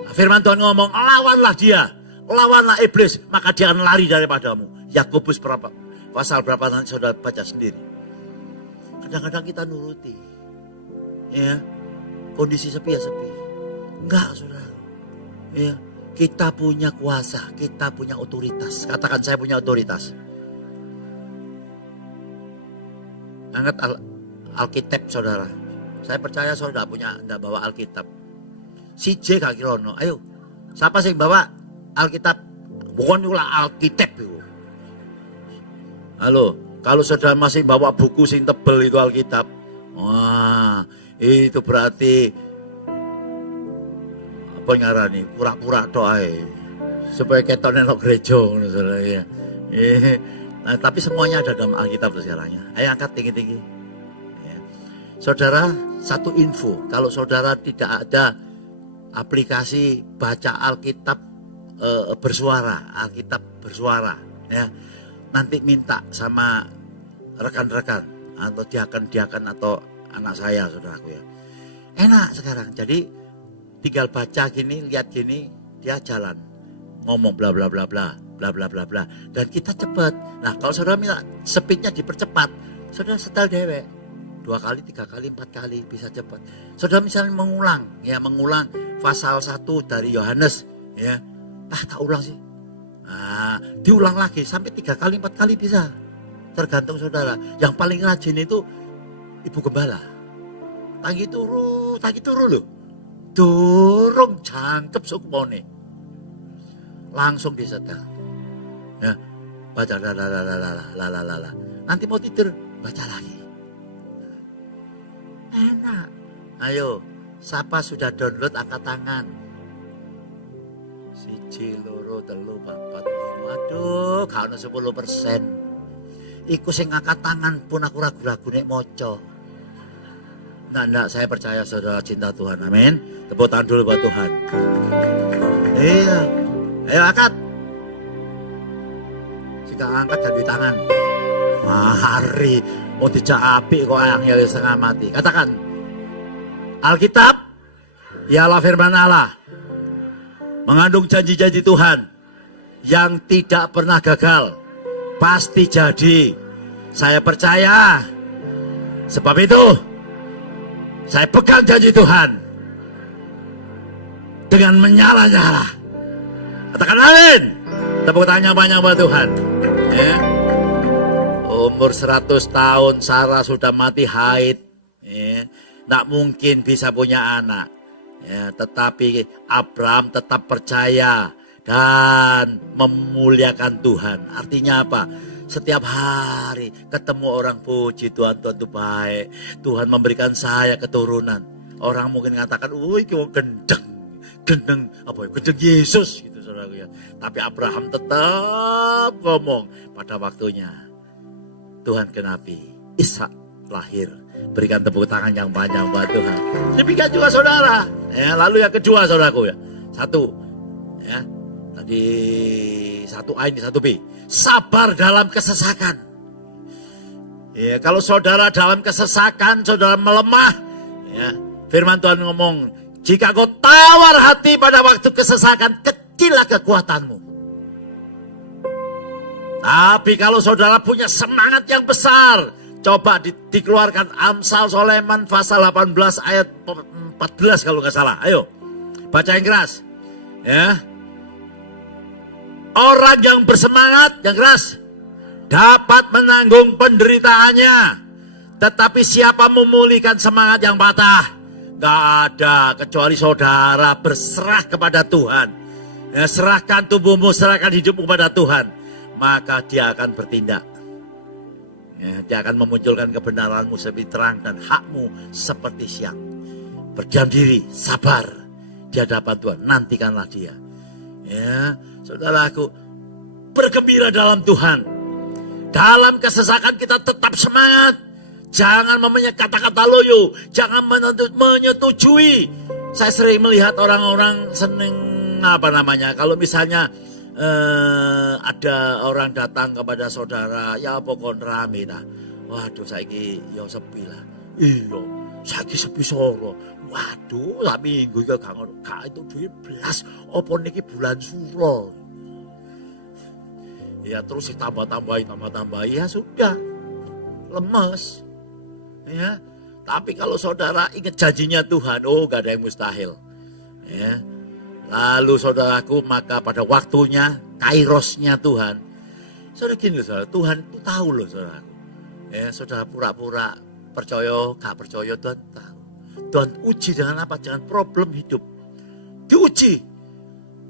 Nah, firman Tuhan ngomong, lawanlah dia, lawanlah iblis, maka dia akan lari daripadamu. Yakobus pasal berapa nanti saudara baca sendiri. Kadang-kadang kita nuruti, ya, kondisi sepi ya sepi. Enggak, saudara, ya. Kita punya kuasa, kita punya otoritas. Katakan saya punya otoritas. Angkat Alkitab saudara. Saya percaya saudara tidak bawa Alkitab. Sije gak kira ono. Ayo. Siapa sing bawa Alkitab? Bukan ulah Alkitab itu. Halo, kalau saudara masih bawa buku sing tebel itu Alkitab, wah itu berarti apa ngarani pura-pura doa supaya ketone nang gereja ngono saudara ya. Nah, tapi semuanya ada dalam Alkitab sekarang ya. Ayo angkat tinggi-tinggi. Ya. Saudara, satu info, kalau saudara tidak ada aplikasi baca Alkitab bersuara, Alkitab bersuara ya. Nanti minta sama rekan-rekan atau diakan-diakan atau anak saya saudaraku ya. Enak sekarang. Jadi tinggal baca gini, lihat gini, dia jalan. Ngomong bla bla bla bla, bla bla bla bla. Dan kita cepat. Nah, kalau saudara minta speednya dipercepat, saudara setel dewek. 2 kali, 3 kali, 4 kali bisa cepat. Saudara misalnya mengulang pasal 1 dari Yohanes ya. Tak ulang sih. Nah, diulang lagi sampai 3 kali 4 kali bisa. Tergantung saudara. Yang paling rajin itu Ibu Gembala. Tagi turu loh. Dorong jangkep sukmone. Langsung disetel. Ya, baca la. Nanti mau tidur, baca lagi. Enak. Ayo, siapa sudah download angkat tangan? 1, 2, 3, 4, 5. Aduh, gak ono 10%. Iku sing ngangkat tangan pun aku ragu-ragu nek maca. Nah, saya percaya saudara cinta Tuhan. Amin. Tepuk tangan dulu buat Tuhan. Iya. Ayo angkat. Jika angkat jadi tangan. Mari. Mau dijak api kok angel setengah mati. Katakan. Alkitab. Ialah firman Allah. Mengandung janji-janji Tuhan yang tidak pernah gagal, pasti jadi. Saya percaya. Sebab itu saya pegang janji Tuhan dengan menyala-nyala. Katakan amin. Tepuk tangan banyak buat Tuhan ya. Umur 100 tahun Sarah sudah mati haid ya. Tidak mungkin bisa punya anak ya, tetapi Abraham tetap percaya dan memuliakan Tuhan. Artinya apa? Setiap hari ketemu orang, puji Tuhan, Tuhan itu baik. Tuhan memberikan saya keturunan. Orang mungkin mengatakan, wih kau gendeng Yesus gitu saudaraku ya. Tapi Abraham tetap ngomong pada waktunya Tuhan genapi, Ishak lahir. Berikan tepuk tangan yang panjang buat Tuhan. Demikian juga saudara. Ya, lalu yang kedua saudaraku ya. 1 ya. Tadi 1A ini 1B. Sabar dalam kesesakan. Ya, kalau saudara dalam kesesakan, saudara melemah, ya, firman Tuhan ngomong, jika kau tawar hati pada waktu kesesakan, kecillah kekuatanmu. Tapi kalau saudara punya semangat yang besar, coba dikeluarkan Amsal Soleman pasal 18 ayat 14 kalau nggak salah. Ayo, baca yang keras. Ya. Orang yang bersemangat, yang keras, dapat menanggung penderitaannya. Tetapi siapa memulihkan semangat yang patah? Gak ada, kecuali saudara berserah kepada Tuhan. Ya, serahkan tubuhmu, serahkan hidupmu kepada Tuhan. Maka dia akan bertindak. Ya, dia akan memunculkan kebenaranmu seperti terang dan hakmu seperti siang. Berdiam diri, sabar di hadapan Tuhan, nantikanlah dia. Ya, saudaraku, bergembira dalam Tuhan. Dalam kesesakan kita tetap semangat. Jangan kata-kata loyo, jangan menyetujui. Saya sering melihat orang-orang seneng kalau misalnya ada orang datang kepada saudara, ya pokoknya rame dah. Waduh, saiki yo sepi lah. Iya, saiki sepi soro. Waduh, sak minggu iki gak itu duit belas. Apa niki bulan suro. Ya terus ditambah-tambahi ya sudah. Lemes. Ya. Tapi kalau saudara ingat janjinya Tuhan, oh gak ada yang mustahil. Ya. Lalu saudaraku, maka pada waktunya kairosnya Tuhan. Saudara gini loh, saudara, Tuhan itu tahu loh saudaraku. Ya, saudara pura-pura percaya, gak percaya Tuhan tahu. Tuhan uji dengan apa? Dengan problem hidup. diuji,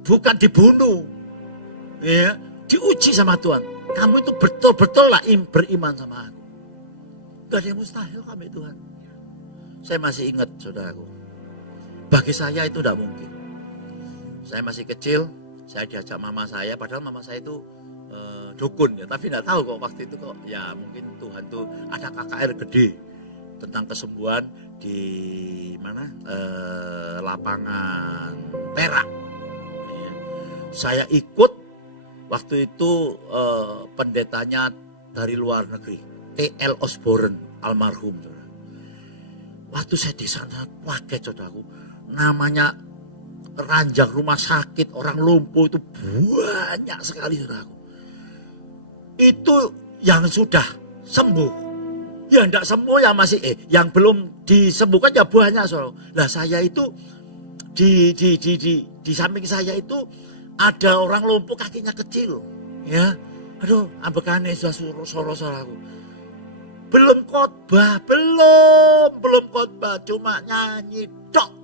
bukan dibunuh. Ya, diuji sama Tuhan. Kamu itu betul-betul lah beriman sama aku. Gak ada yang mustahil kami Tuhan. Saya masih ingat saudaraku. Bagi saya itu tidak mungkin. Saya masih kecil, saya diajak mama saya, padahal mama saya itu dukun ya, tapi tidak tahu kok waktu itu kok ya mungkin Tuhan tuh ada KKR gede tentang kesembuhan di mana lapangan Perak. Ya. Saya ikut waktu itu pendetanya dari luar negeri, T.L. Osborne almarhum. Waktu saya di sana kaget saudaraku, namanya ranjang rumah sakit orang lumpuh itu banyak sekali saudaraku. Itu yang sudah sembuh, yang tidak sembuh yang masih yang belum disembuhkan ya banyak soal. Nah saya itu di samping saya itu ada orang lumpuh kakinya kecil, ya. Aduh, ambekane sudah suruh aku. Belum khotbah, belum khotbah, cuma nyanyi tok.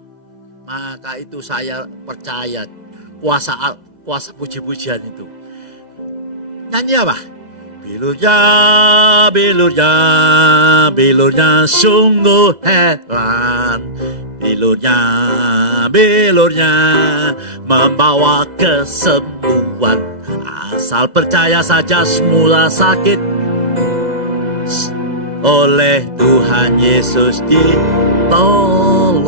Maka itu saya percaya kuasa puji-pujian itu. Nyanyi apa? Bilurnya sungguh heran. Bilurnya membawa kesembuhan. Asal percaya saja semula sakit oleh Tuhan Yesus ditolong.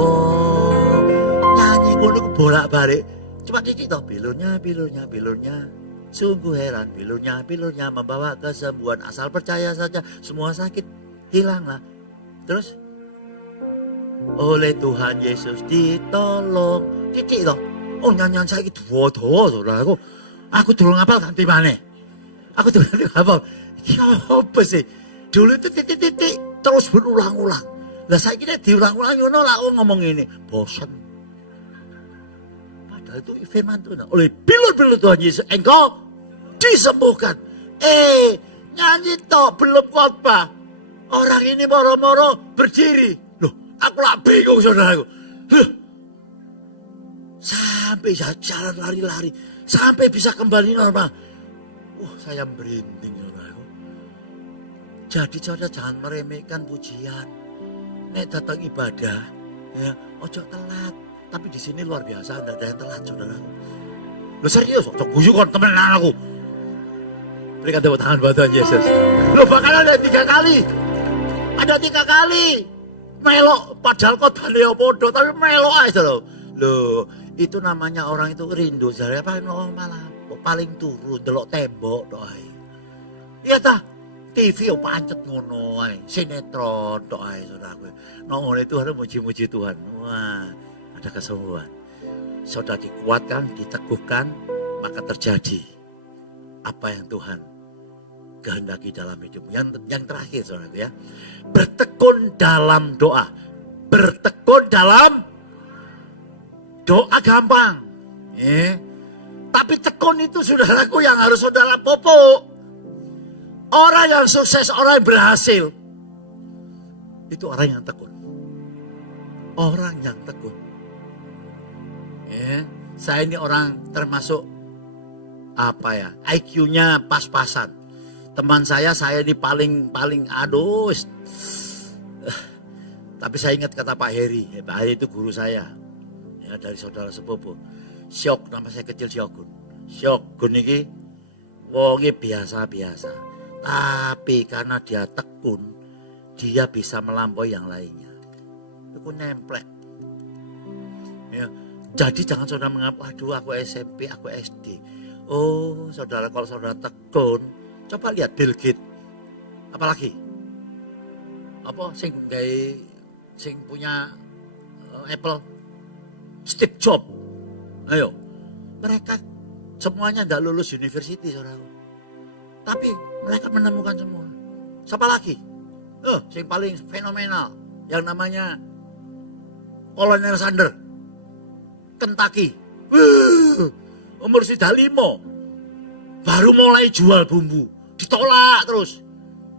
Nyanyi ngono bolak-balik. Cuma titik toh, bilurnya. Sungguh heran, bilurnya membawa kesembuhan. Asal percaya saja, semua sakit hilanglah. Terus, oleh Tuhan Yesus ditolong. Titik toh. Oh nyanyian saya itu dawa saudaraku. Aku dulu ngapal ganti mana? Aku dulu ganti ngapal. Ini apa sih? Dulu itu titik-titik terus berulang-ulang. Lah saya kira diulang-ulang ngono lah ngomong ini. Bosan. Padahal itu firman Tuhan. Oleh bilur-bilur Tuhan Yesus engkau disembuhkan. Nyanyi tok belum khotbah. Orang ini moro-moro berdiri. Loh, aku lah bingung saudaraku. Sampai jalan lari-lari. Sampai bisa kembali normal. Saya merinding saudaraku. Jadi saudara jangan meremehkan pujian. Nek datang ibadah, ya, ojo telat. Tapi di sini luar biasa, tidak ada yang telat saudaraku. Lo serius, ojo guyu kon temenan aku. Berikan tepuk tangan buat Tuhan Yesus. Lo bakal ada 3 kali. Ada 3 kali. Melok, padahal khotbahnya ya podo, tapi melok aja loh. Loh, itu namanya orang itu rindu. Jadi apa malah paling turun delok tembok doai. Iya tah, TV yo pancet ngono ae, sinetron doai saudaraku. Nongol itu harus muji-muji Tuhan. Wah, ada kesembuhan. Saudara dikuatkan, diteguhkan, maka terjadi apa yang Tuhan kehendaki dalam hidup. Yang terakhir saudara ya, bertekun dalam doa. Bertekun dalam doa gampang, tapi tekun itu saudaraku yang harus saudara popok. Orang yang sukses, orang yang berhasil, itu orang yang tekun. Orang yang tekun. Saya ini orang termasuk apa ya, IQ-nya pas-pasan. Teman saya ini paling aduh. Tapi saya ingat kata Pak Heri. Pak Heri itu guru saya. Ya, dari saudara sepupu. Syok, nama saya kecil Syogun. Syogun ini wonge biasa-biasa. Tapi karena dia tekun, dia bisa melampaui yang lainnya. Itu nemplek. Ya. Jadi jangan saudara menganggap, aduh aku SMP, aku SD. Oh saudara, kalau saudara tekun, coba lihat Bill Gates. Apalagi? Apa sing punya Apple? Steve Jobs. Ayo. Mereka semuanya tidak lulus university saudara. Tapi mereka menemukan semua. Siapa lagi? Yang paling fenomenal. Yang namanya Colonel Sanders. Kentucky. Umur sudah 5. Baru mulai jual bumbu. Ditolak terus.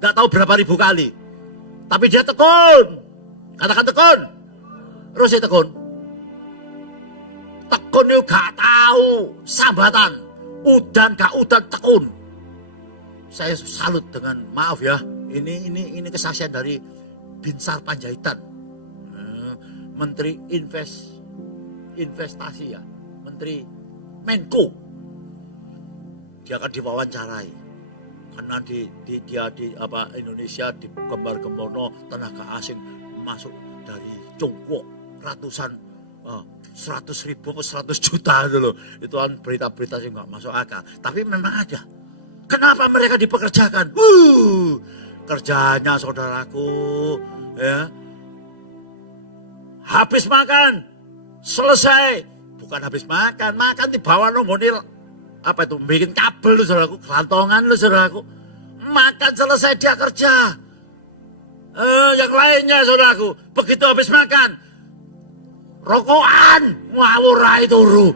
Gak tahu berapa ribu kali. Tapi dia tekun. Katakan tekun. Terus dia tekun. tekun itu gak tahu sambatan. Udan gak udan tekun. Saya salut dengan, maaf ya, ini kesaksian dari Binsar Panjaitan, Menteri Investasi ya, Menteri Menko. Dia akan diwawancarai karena dia di Indonesia digembar-gemborno tenaga asing masuk dari Tiongkok ratusan 100.000 ke 100 juta itu loh. Itu kan berita-berita yang nggak masuk akal. Tapi memang ada. Kenapa mereka dipekerjakan? Kerjanya saudaraku, ya. Habis makan, selesai. Bukan habis makan dibawa nonggonil apa itu, bikin kabel lu saudaraku, kelantongan lu saudaraku. Makan selesai dia kerja. Yang lainnya saudaraku, begitu habis makan, rokokan, ngawur ae turu.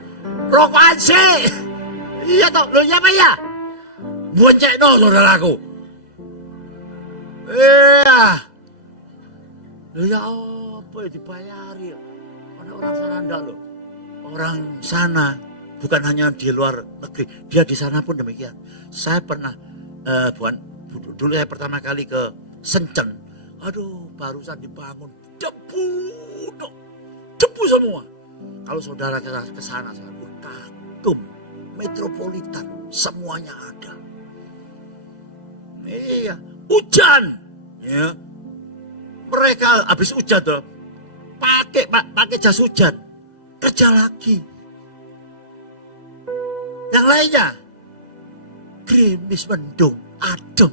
Rokokan sih. Iya toh, lo ya Pak ya? Boncekno saudaraku. Iya. Lo ya apa ya dibayari? Ada orang sana ndak loh. Orang sana bukan hanya di luar negeri, dia di sana pun demikian. Saya pernah dulu saya pertama kali ke Sencen. Aduh, barusan dibangun debu semua. Kalau saudara ke sana, kagum, metropolitan, semuanya ada. Iya, hujan, ya. Mereka habis hujan tuh, pakai jas hujan, kerja lagi. Yang lainnya, gerimis mendung, adem.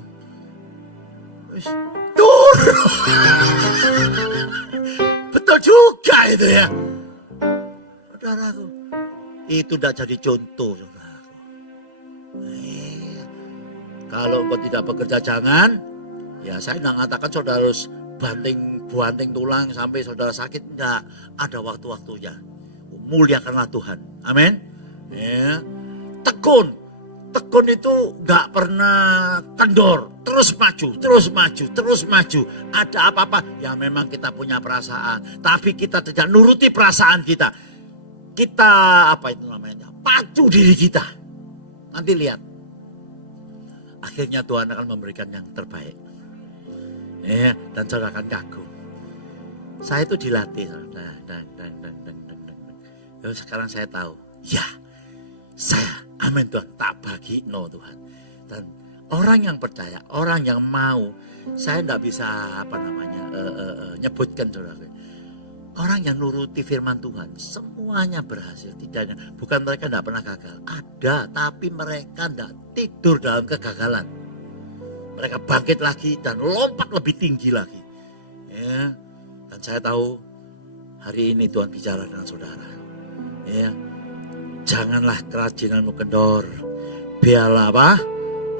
Turun. Betul juga itu ya. Saudaraku, itu tidak jadi contoh, saudaraku. Kalau engkau tidak bekerja jangan, ya saya tidak mengatakan saudara harus banting tulang sampai saudara sakit. Tidak, ada waktu-waktunya. Muliakanlah Tuhan. Amin. Ya. Tekun itu gak pernah kendor, terus maju. Ada apa-apa, ya memang kita punya perasaan, tapi kita tidak nuruti perasaan kita. Kita pacu diri kita. Nanti lihat, akhirnya Tuhan akan memberikan yang terbaik. Ya, dan saudara akan kagum. Saya itu dilatih, sekarang saya tahu, ya. Saya, amin Tuhan, tak bagi no Tuhan. Dan orang yang percaya, orang yang mau, saya tidak bisa nyebutkan saudara. Orang yang nuruti firman Tuhan, semuanya berhasil. Bukan mereka tidak pernah gagal, ada, tapi mereka tidak tidur dalam kegagalan. Mereka bangkit lagi dan lompat lebih tinggi lagi. Ya. Dan saya tahu hari ini Tuhan bicara dengan saudara. Ya. Janganlah kerajinanmu kendor. Biarlah apa?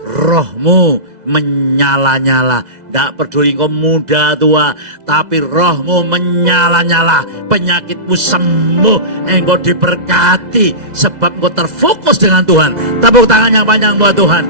Rohmu menyala-nyala. Tidak peduli kau muda tua, tapi rohmu menyala-nyala. Penyakitmu sembuh. Engkau diberkati sebab engkau terfokus dengan Tuhan. Tepuk tangan yang panjang buat Tuhan.